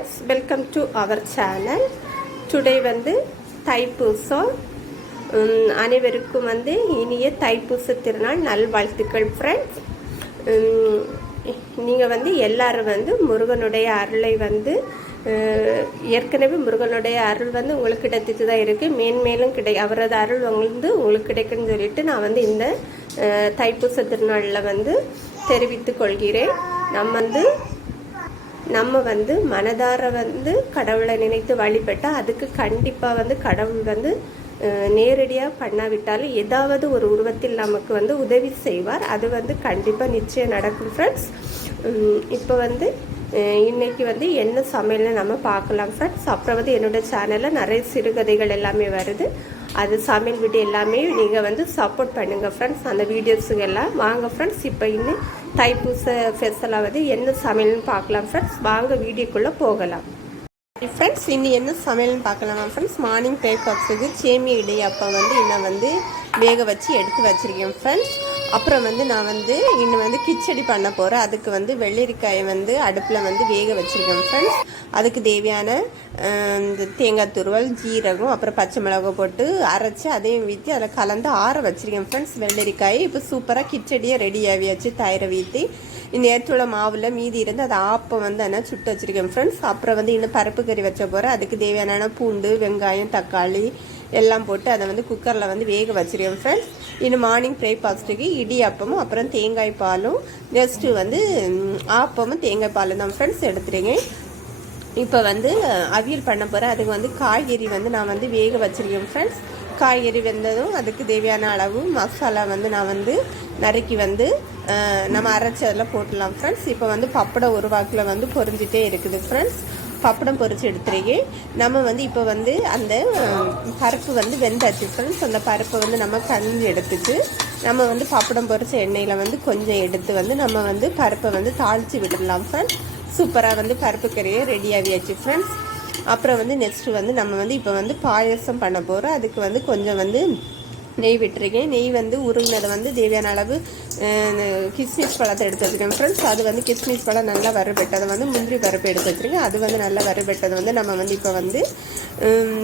Friends welcome to our channel today வந்து தைப்பூசம். அனைவருக்கும் வந்து இனிய தைப்பூச திருநாள் நல்வாழ்த்துக்கள் ஃப்ரெண்ட்ஸ் நீங்கள் வந்து எல்லாரும் வந்து முருகனுடைய அருளை வந்து ஏற்கனவே முருகனுடைய அருள் வந்து உங்களுக்கு கிடைச்சிட்டு தான் இருக்குது மேன்மேலும் கிடை அவரது அருள் வந்து உங்களுக்கு கிடைக்குன்னு சொல்லிட்டு நான் வந்து இந்த தைப்பூச திருநாளில் வந்து தெரிவித்து கொள்கிறேன். நம்ம வந்து நம்ம வந்து மனதார வந்து கடவுளை நினைத்து வழிபட்டால் அதுக்கு கண்டிப்பாக வந்து கடவுள் வந்து நேரடியாக பண்ணாவிட்டாலும் ஏதாவது ஒரு உருவத்தில் நமக்கு வந்து உதவி செய்வார். அது வந்து கண்டிப்பாக நிச்சயம் நடக்கும் ஃப்ரெண்ட்ஸ் இப்போ வந்து இன்னைக்கு வந்து என்ன சமையல்னு நம்ம பார்க்கலாம் ஃப்ரெண்ட்ஸ் அப்புறம் வந்து என்னோட சேனலில் நிறைய சிறுகதைகள் எல்லாமே வருது. அது சமையல் வீடியோ எல்லாமே நீங்கள் வந்து சப்போர்ட் பண்ணுங்கள் ஃப்ரெண்ட்ஸ் அந்த வீடியோஸுங்க எல்லாம் வாங்க ஃப்ரெண்ட்ஸ் இப்போ இன்னும் தைப்பூச ஃபெஸ்டலாக வந்து என்ன சமையல்னு பார்க்கலாம் ஃப்ரெண்ட்ஸ் வாங்க வீடியோக்குள்ளே போகலாம். ஃப்ரெண்ட்ஸ் இன்னும் என்ன சமையல்னு பார்க்கலாமா ஃப்ரெண்ட்ஸ் மார்னிங் பிரேக்ஃபாஸ்ட்டுக்கு சேமி இடியாப்பம் வந்து இன்னும் வந்து வேக வச்சு எடுத்து வச்சிருக்கேன் ஃப்ரெண்ட்ஸ் அப்புறம் வந்து நான் வந்து இன்னும் வந்து கிச்சடி பண்ண போகிறேன் அதுக்கு வந்து வெள்ளரிக்காயை வந்து அடுப்பில் வந்து வேக வச்சுருக்கேன் ஃப்ரெண்ட்ஸ் அதுக்கு தேவையான இந்த தேங்காய் துருவல் ஜீரகம் அப்புறம் பச்சை மிளகாய் போட்டு அரைச்சி அதையும் ஊற்றி அதில் கலந்து ஆற வச்சுருக்கேன் ஃப்ரெண்ட்ஸ் வெள்ளரிக்காய் இப்போ சூப்பராக கிச்சடியை ரெடி ஆகியாச்சு தயிரை வீற்றி நேற்றுள்ள மாவில் மீதி இருந்து அதை ஆப்பம் வந்து ஆனால் சுட்டு வச்சிருக்கேன் ஃப்ரெண்ட்ஸ் அப்புறம் வந்து இன்னும் பருப்பு கறி வச்ச போகிறேன் அதுக்கு தேவையான பூண்டு வெங்காயம் தக்காளி எல்லாம் போட்டு அதை வந்து குக்கரில் வந்து வேக வச்சுருக்கேன் ஃப்ரெண்ட்ஸ் இன்னும் மார்னிங் பிரேக்ஃபாஸ்ட்டுக்கு இடியாப்பமும் அப்புறம் தேங்காய் பாலும் நெக்ஸ்ட்டு வந்து ஆப்பமும் தேங்காய் பாலும் தான் ஃப்ரெண்ட்ஸ் எடுத்துருக்கேன். இப்போ வந்து அவியல் பண்ண போகிறேன் அதுக்கு வந்து காய்கறி வந்து நான் வந்து வேக வச்சிருக்கேன் ஃப்ரெண்ட்ஸ் காய்கறி வெந்ததும் அதுக்கு தேவையான அளவு மசாலா வந்து நான் வந்து நறுக்கி வந்து நம்ம அரைச்சி அதில் போட்டுடலாம் ஃப்ரெண்ட்ஸ் இப்போ வந்து பப்படம் ஒரு வாக்கில் வந்து பொறிஞ்சிட்டே இருக்குது ஃப்ரெண்ட்ஸ் பப்படம் பொறிச்சு எடுத்துருக்கேன். நம்ம வந்து இப்போ வந்து அந்த பருப்பு வந்து வெந்தாச்சு ஃப்ரெண்ட்ஸ் அந்த பருப்பை வந்து நம்ம கஞ்சி எடுத்துட்டு நம்ம வந்து பப்படம் பொரிச்ச எண்ணெயில் வந்து கொஞ்சம் எடுத்து வந்து நம்ம வந்து பருப்பை வந்து தாளித்து விட்டுடலாம் ஃப்ரெண்ட்ஸ் சூப்பராக வந்து பருப்பு கறியை ரெடி ஆகியாச்சு ஃப்ரெண்ட்ஸ் அப்புறம் வந்து நெக்ஸ்ட்டு வந்து நம்ம வந்து இப்போ வந்து பாயசம் பண்ண போகிறோம் அதுக்கு வந்து கொஞ்சம் வந்து நெய் விட்டுருக்கேன். நெய் வந்து உருகினதை வந்து தேவையான அளவு கிஸ்மிஸ் பழத்தை எடுத்து வச்சுருக்கேன் ஃப்ரெண்ட்ஸ் அது வந்து கிஸ்மிஸ் பழம் நல்லா வறுபட்டதை வந்து முந்திரி பருப்பு எடுத்து வச்சுருக்கேன். அது வந்து நல்லா வறுபட்டது வந்து நம்ம வந்து இப்போ வந்து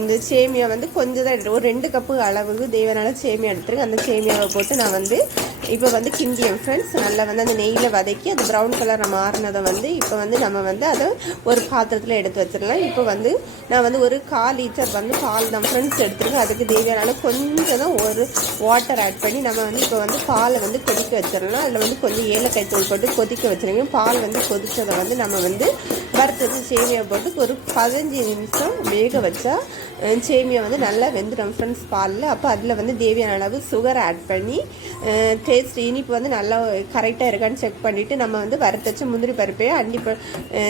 இந்த சேமியா வந்து கொஞ்சம் தான் ஒரு ரெண்டு கப்பு அளவுக்கு தேவையான அளவு சேமியா எடுத்துருக்கேன். அந்த சேமியாவை போட்டு நான் வந்து இப்போ வந்து கிண்டியன் ஃப்ரெண்ட்ஸ் நல்லா வந்து அந்த நெய்யில் வதக்கி அது ப்ரௌன் கலர் மாறினதை வந்து இப்போ வந்து நம்ம வந்து அதை ஒரு பாத்திரத்தில் எடுத்து வச்சிடலாம். இப்போ வந்து நான் வந்து ஒரு கால் லிட்டர் வந்து பால் தான் ஃப்ரெண்ட்ஸ் எடுத்துருக்கேன். அதுக்கு தேவையான அளவு கொஞ்சம் தான் ஒரு வாட்டர் ஆட் பண்ணி நம்ம வந்து இப்போ வந்து பாலை வந்து கொதிக்க வச்சிடலாம். அதில் வந்து கொஞ்சம் ஏலக்காய் தூள் போட்டு கொதிக்க வச்சிருங்க. பால் வந்து கொதித்ததை வந்து நம்ம வந்து வறுத்தது சேமியா போட்டு ஒரு பதினஞ்சு நிமிஷம் வேக வச்சா சேமியா வந்து நல்லா வெந்துடும் ஃப்ரெண்ட்ஸ் பாலில். அப்போ அதில் வந்து தேவையான அளவு சுகர் ஆட் பண்ணி டேஸ்ட் இனிப்பு வந்து நல்லா கரெக்டாக இருக்கான்னு செக் பண்ணிவிட்டு நம்ம வந்து வறுத்தச்சு முந்திரி பருப்பையும் அண்டி ப-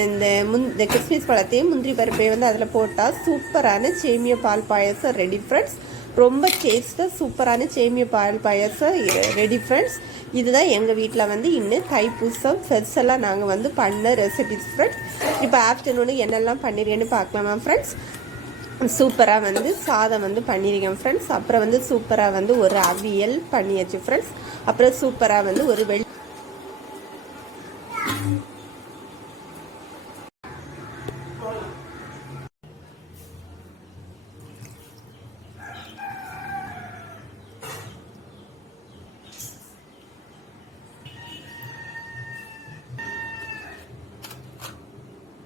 இந்த முந் இந்த கிறிஸ்மஸ் பழத்தையும் முந்திரி பருப்பையும் வந்து அதில் போட்டால் சூப்பரான சேமியா பால் பாயசம் ரெடி ஃப்ரெண்ட்ஸ் ரொம்ப டேஸ்ட்டாக சூப்பரான சேமிய பால் பாயசம். ரெடி ஃப்ரெண்ட்ஸ் இதுதான் எங்கள் வீட்டில் வந்து இன்னும் தைப்பூசம் ஃபெஸ்ஸெல்லாம் நாங்கள் வந்து பண்ண ரெசிபிஸ் ஃப்ரெண்ட்ஸ் இப்போ ஆஃப்டர்நூனு என்னெல்லாம் பண்ணிருக்கேன்னு பார்க்கலாமா ஃப்ரெண்ட்ஸ் சூப்பராக வந்து சாதம் வந்து பண்ணியிருக்கேன் ஃப்ரெண்ட்ஸ் அப்புறம் வந்து சூப்பராக வந்து ஒரு அவியல் பண்ணியாச்சு ஃப்ரெண்ட்ஸ் அப்புறம் சூப்பராக வந்து ஒரு வெள்ளி